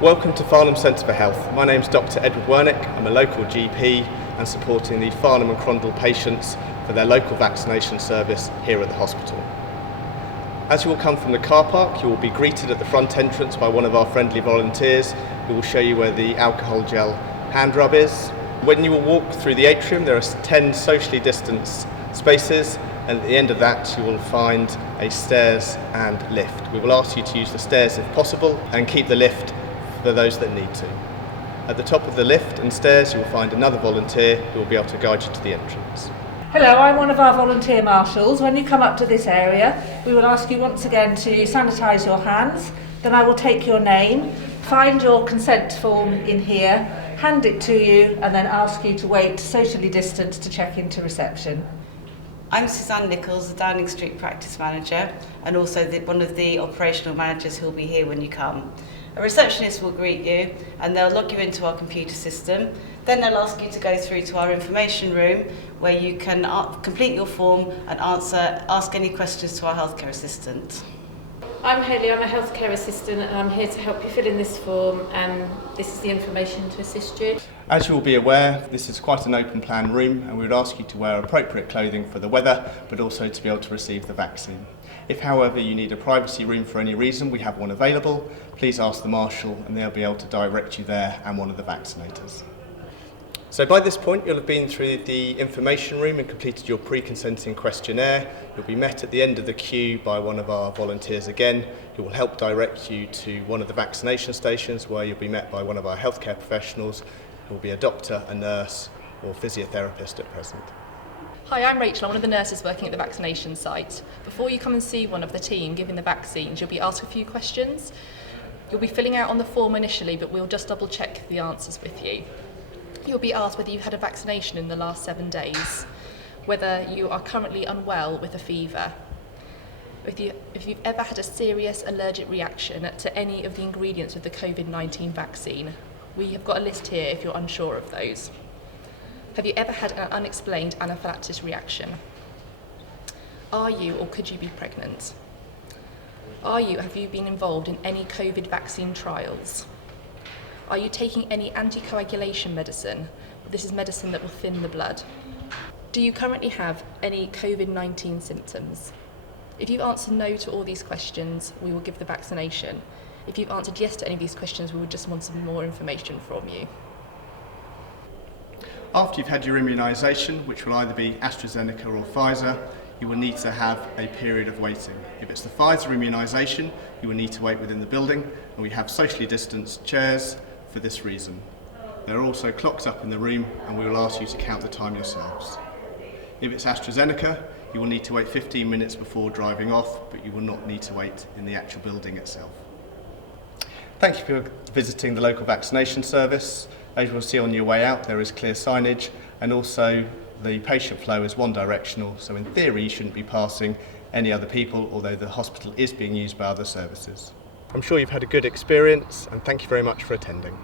Welcome to Farnham Centre for Health. My name's Dr. Edward Wernick. I'm a local GP and supporting the Farnham and Crondall patients for their local vaccination service here at the hospital. As you will come from the car park, you will be greeted at the front entrance by one of our friendly volunteers who will show you where the alcohol gel hand rub is. When you will walk through the atrium, there are 10 socially distanced spaces, and at the end of that you will find a stairs and lift. We will ask you to use the stairs if possible and keep the lift for those that need to. At the top of the lift and stairs you will find another volunteer who will be able to guide you to the entrance. Hello, I'm one of our volunteer marshals. When you come up to this area, we will ask you once again to sanitise your hands. Then I will take your name, find your consent form in here, hand it to you, and then ask you to wait socially distanced to check into reception. I'm Suzanne Nicholls, the Downing Street Practice Manager, and also one of the operational managers who will be here when you come. A receptionist will greet you and they'll log you into our computer system. Then they'll ask you to go through to our information room where you can complete your form and ask any questions to our healthcare assistant. I'm Hayley, I'm a healthcare assistant and I'm here to help you fill in this form, and this is the information to assist you. As you will be aware, this is quite an open plan room and we would ask you to wear appropriate clothing for the weather but also to be able to receive the vaccine. If however you need a privacy room for any reason, we have one available. Please ask the Marshal and they'll be able to direct you there and one of the vaccinators. So by this point you'll have been through the information room and completed your pre-consenting questionnaire. You'll be met at the end of the queue by one of our volunteers again who will help direct you to one of the vaccination stations where you'll be met by one of our healthcare professionals who will be a doctor, a nurse or physiotherapist at present. Hi, I'm Rachel. I'm one of the nurses working at the vaccination site. Before you come and see one of the team giving the vaccines, you'll be asked a few questions. You'll be filling out on the form initially, but we'll just double check the answers with you. You'll be asked whether you've had a vaccination in the last 7 days, whether you are currently unwell with a fever, if you've ever had a serious allergic reaction to any of the ingredients of the COVID-19 vaccine. We have got a list here if you're unsure of those. Have you ever had an unexplained anaphylaxis reaction? Are you or could you be pregnant? Have you been involved in any COVID vaccine trials? Are you taking any anticoagulation medicine? This is medicine that will thin the blood. Do you currently have any COVID-19 symptoms? If you've answered no to all these questions, we will give the vaccination. If you've answered yes to any of these questions, we would just want some more information from you. After you've had your immunisation, which will either be AstraZeneca or Pfizer, you will need to have a period of waiting. If it's the Pfizer immunisation, you will need to wait within the building, and we have socially distanced chairs for this reason. There are also clocks up in the room and we will ask you to count the time yourselves. If it's AstraZeneca, you will need to wait 15 minutes before driving off, but you will not need to wait in the actual building itself. Thank you for visiting the local vaccination service. As you will see on your way out, there is clear signage and also the patient flow is one directional, so in theory you shouldn't be passing any other people, although the hospital is being used by other services. I'm sure you've had a good experience and thank you very much for attending.